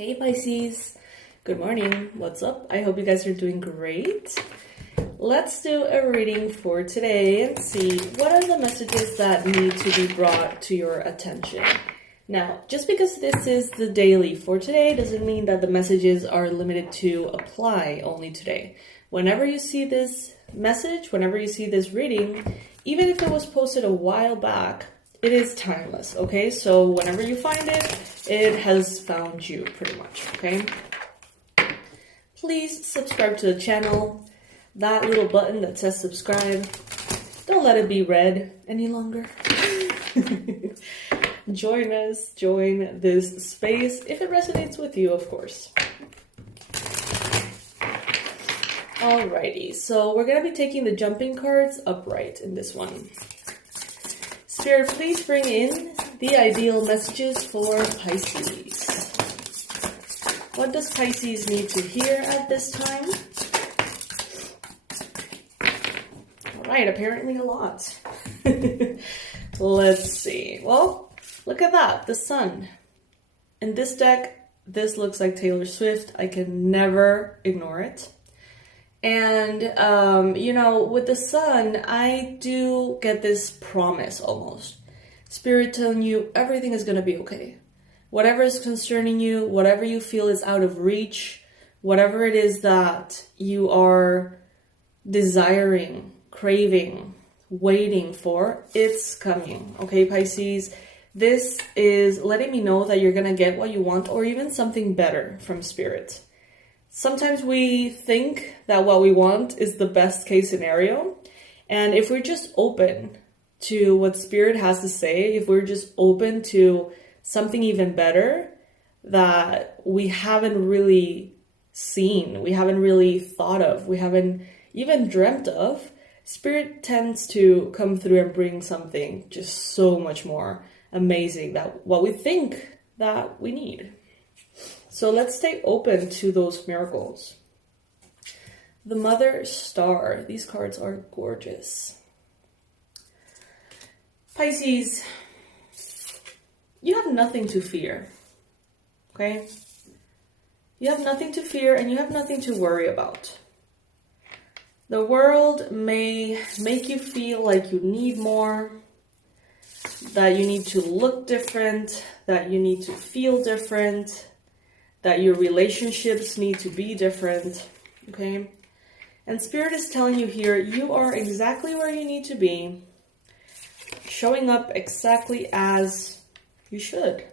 Hey Pisces, good morning. What's up? I hope you guys are doing great. Let's do a reading for today and see what are the messages that need to be brought to your attention. Now, just because this is the daily for today doesn't mean that the messages are limited to apply only today. Whenever you see this message, whenever you see this reading, even if it was posted a while back, it is timeless, okay? So whenever you find it, it has found you pretty much, okay? Please subscribe to the channel. That little button that says subscribe, don't let it be red any longer. Join us, join this space, if it resonates with you, of course. Alrighty, so we're going to be taking the jumping cards upright in this one. Spirit, please bring in the ideal messages for Pisces. What does Pisces need to hear at this time? Alright, apparently a lot. Let's see. Well, look at that, the sun. In this deck, this looks like Taylor Swift. I can never ignore it. And, with the sun, I do get this promise almost. Spirit telling you everything is going to be okay. Whatever is concerning you, whatever you feel is out of reach, whatever it is that you are desiring, craving, waiting for, it's coming. Okay, Pisces? This is letting me know that you're going to get what you want or even something better from Spirit. Sometimes we think that what we want is the best case scenario. And if we're just open to what Spirit has to say, if we're just open to something even better that we haven't really seen, we haven't really thought of, we haven't even dreamt of, Spirit tends to come through and bring something just so much more amazing than what we think that we need. So let's stay open to those miracles. The Mother Star. These cards are gorgeous. Pisces, you have nothing to fear. Okay? You have nothing to fear and you have nothing to worry about. The world may make you feel like you need more, that you need to look different, that you need to feel different, that your relationships need to be different, okay? And Spirit is telling you here, you are exactly where you need to be, showing up exactly as you should.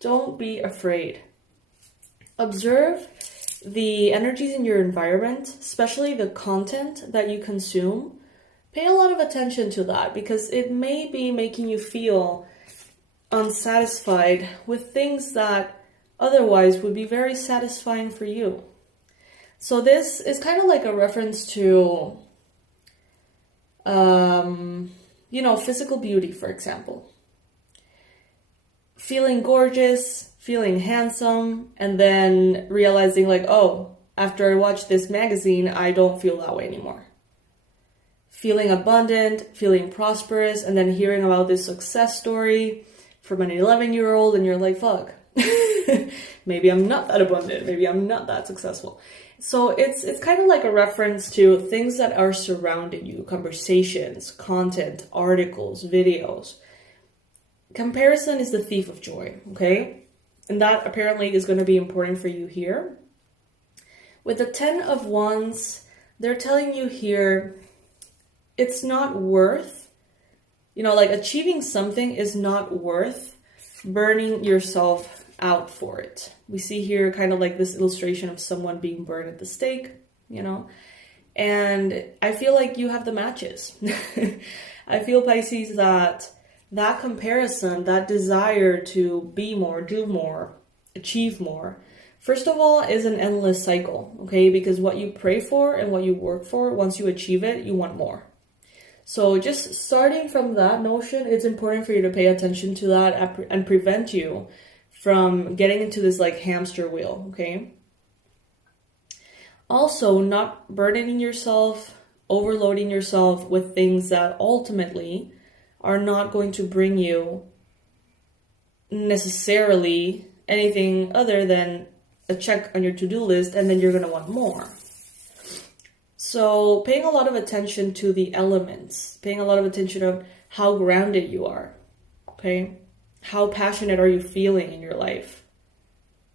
Don't be afraid. Observe the energies in your environment, especially the content that you consume. Pay a lot of attention to that because it may be making you feel unsatisfied with things that otherwise would be very satisfying for you. So this is kind of like a reference to, physical beauty, for example. Feeling gorgeous, feeling handsome, and then realizing like, oh, after I watch this magazine, I don't feel that way anymore. Feeling abundant, feeling prosperous, and then hearing about this success story from an 11-year-old, and you're like, fuck. Maybe I'm not that abundant. Maybe I'm not that successful. So it's kind of like a reference to things that are surrounding you, conversations, content, articles, videos. Comparison is the thief of joy, okay? And that apparently is going to be important for you here. With the 10 of Wands, they're telling you here, it's not worth, achieving something is not worth burning yourself out for it. We see here kind of like this illustration of someone being burned at the stake, and I feel like you have the matches. I feel, Pisces, that comparison, that desire to be more, do more, achieve more, first of all, is an endless cycle, okay? Because what you pray for and what you work for, once you achieve it, you want more. So just starting from that notion, it's important for you to pay attention to that and prevent you from getting into this like hamster wheel, okay? Also, not burdening yourself, overloading yourself with things that ultimately are not going to bring you necessarily anything other than a check on your to-do list, and then you're going to want more. So paying a lot of attention to the elements, paying a lot of attention of how grounded you are, okay? How passionate are you feeling in your life?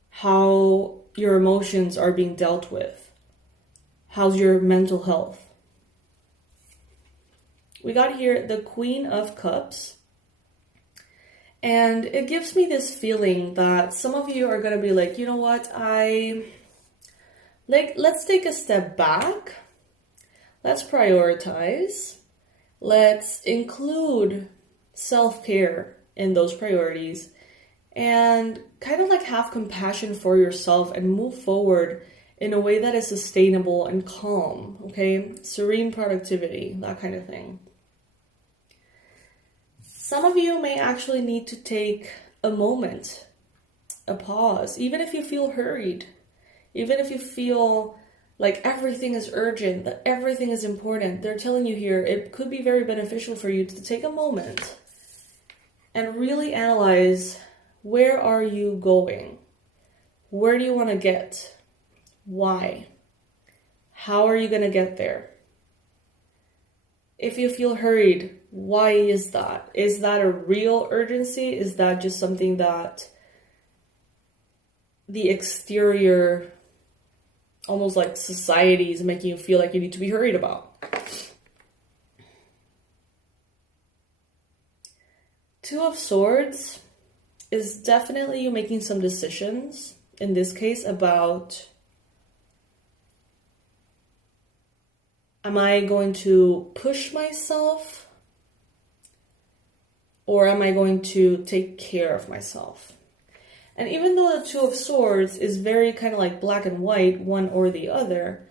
How your emotions are being dealt with? How's your mental health? We got here the Queen of Cups. And it gives me this feeling that some of you are going to be like, you know what, let's take a step back. Let's prioritize. Let's include self-care in those priorities and kind of like have compassion for yourself and move forward in a way that is sustainable and calm, okay? Serene productivity, that kind of thing. Some of you may actually need to take a moment, a pause, even if you feel hurried, even if you feel like everything is urgent, that everything is important. They're telling you here, it could be very beneficial for you to take a moment and really analyze, where are you going? Where do you want to get? Why? How are you going to get there? If you feel hurried, why is that? Is that a real urgency? Is that just something that the exterior, almost like society, is making you feel like you need to be hurried about? Two of Swords is definitely you making some decisions, in this case, about, am I going to push myself or am I going to take care of myself? And even though the Two of Swords is very kind of like black and white, one or the other,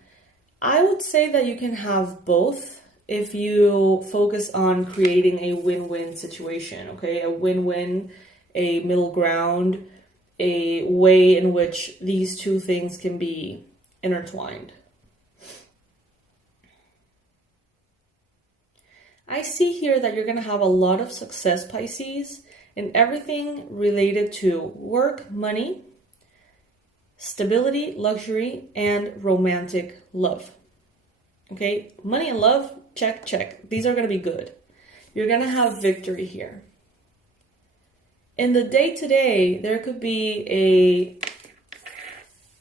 I would say that you can have both if you focus on creating a win-win situation, okay? A win-win, a middle ground, a way in which these two things can be intertwined. I see here that you're going to have a lot of success, Pisces, in everything related to work, money, stability, luxury, and romantic love. Okay, money and love, check, check. These are going to be good. You're going to have victory here. In the day-to-day, there could be a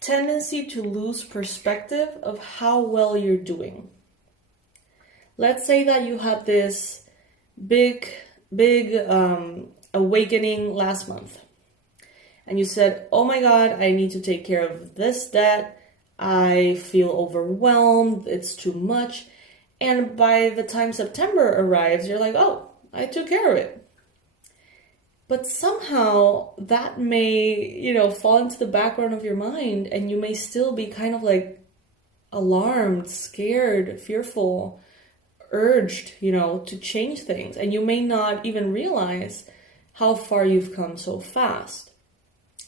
tendency to lose perspective of how well you're doing. Let's say that you had this big awakening last month. And you said, oh my God, I need to take care of this debt. I feel overwhelmed. It's too much. And by the time September arrives, you're like, oh, I took care of it. But somehow that may, fall into the background of your mind, and you may still be kind of like alarmed, scared, fearful, urged, to change things. And you may not even realize how far you've come so fast.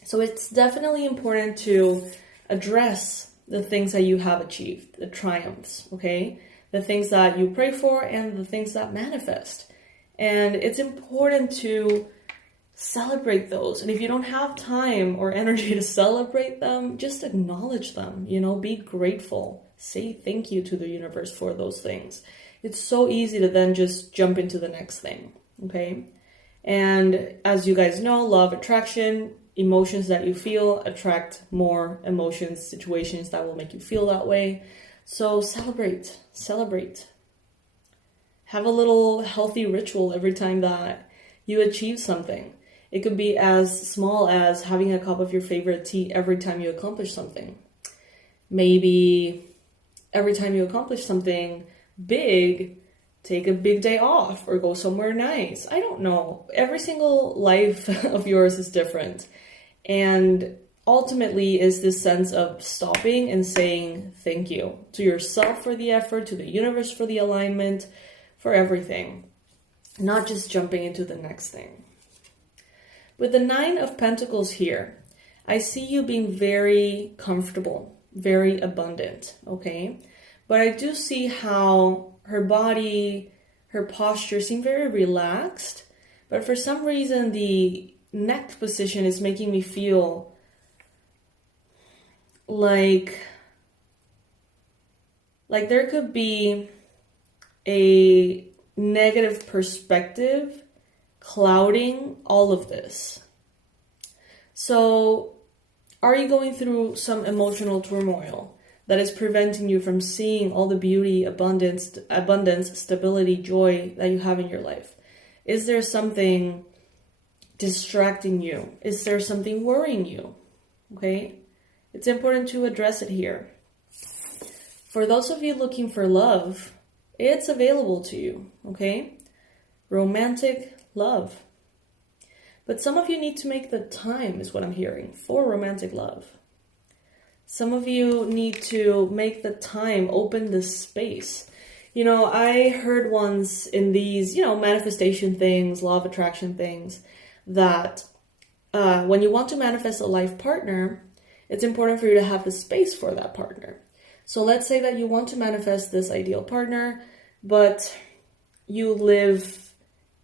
So it's definitely important to address the things that you have achieved, the triumphs, okay? The things that you pray for and the things that manifest. And it's important to celebrate those. And if you don't have time or energy to celebrate them, just acknowledge them, be grateful. Say thank you to the universe for those things. It's so easy to then just jump into the next thing, okay? And as you guys know, law of attraction, emotions that you feel attract more emotions, situations that will make you feel that way. So celebrate. Have a little healthy ritual every time that you achieve something. It could be as small as having a cup of your favorite tea every time you accomplish something. Maybe every time you accomplish something big, take a big day off or go somewhere nice. I don't know. Every single life of yours is different. And ultimately is this sense of stopping and saying thank you to yourself for the effort, to the universe for the alignment, for everything. Not just jumping into the next thing. With the Nine of Pentacles here, I see you being very comfortable, very abundant, okay? But I do see how her body, her posture seem very relaxed. But for some reason, the neck position is making me feel like there could be a negative perspective clouding all of this. So, are you going through some emotional turmoil that is preventing you from seeing all the beauty, abundance, stability, joy that you have in your life? Is there something distracting you? Is there something worrying you? Okay? It's important to address it here. For those of you looking for love, it's available to you, okay? Romantic love. But some of you need to make the time, is what I'm hearing, for romantic love. Some of you need to make the time, open the space. You know, I heard once in these, manifestation things, law of attraction things, that when you want to manifest a life partner, it's important for you to have the space for that partner. So let's say that you want to manifest this ideal partner, but you live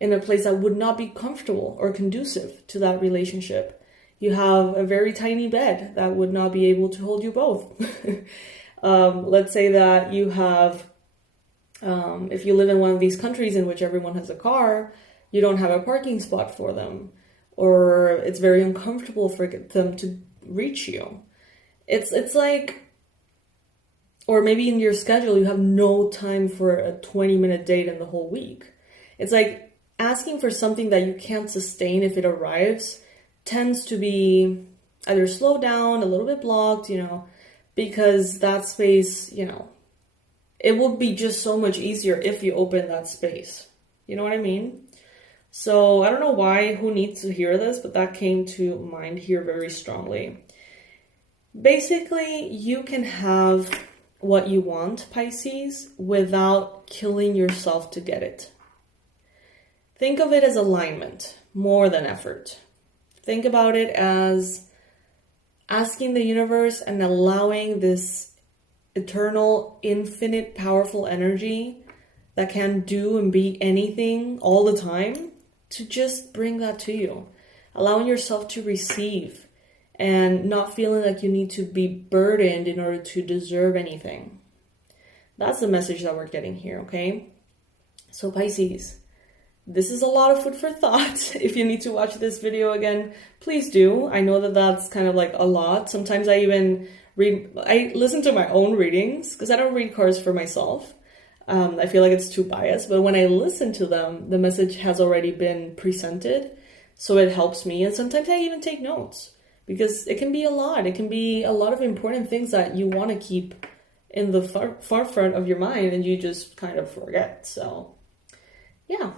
in a place that would not be comfortable or conducive to that relationship. You have a very tiny bed that would not be able to hold you both. Let's say that you have, if you live in one of these countries in which everyone has a car, you don't have a parking spot for them, or it's very uncomfortable for them to reach you. It's like, or maybe in your schedule, you have no time for a 20-minute date in the whole week. It's like asking for something that you can't sustain if it arrives tends to be either slowed down, a little bit blocked, because that space, it will be just so much easier if you open that space. You know what I mean? So I don't know who needs to hear this, but that came to mind here very strongly. Basically, you can have what you want, Pisces, without killing yourself to get it. Think of it as alignment more than effort. Think about it as asking the universe and allowing this eternal, infinite, powerful energy that can do and be anything all the time to just bring that to you. Allowing yourself to receive and not feeling like you need to be burdened in order to deserve anything. That's the message that we're getting here, okay? So Pisces, this is a lot of food for thought. If you need to watch this video again, please do. I know that that's kind of like a lot. Sometimes I even listen to my own readings because I don't read cards for myself. I feel like it's too biased, but when I listen to them, the message has already been presented, so it helps me. And sometimes I even take notes because it can be a lot. It can be a lot of important things that you want to keep in the forefront of your mind and you just kind of forget. So yeah,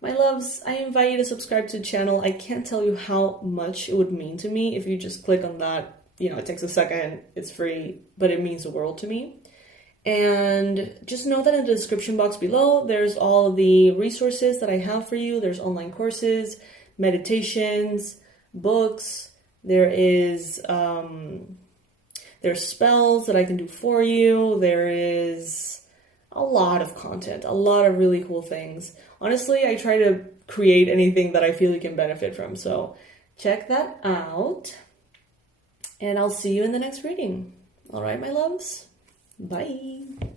my loves, I invite you to subscribe to the channel. I can't tell you how much it would mean to me if you just click on that. It takes a second, it's free, but it means the world to me. And just know that in the description box below, there's all the resources that I have for you. There's online courses, meditations, books. There's spells that I can do for you. There is a lot of content, a lot of really cool things. Honestly, I try to create anything that I feel you can benefit from. So check that out. And I'll see you in the next reading. All right, my loves. Bye.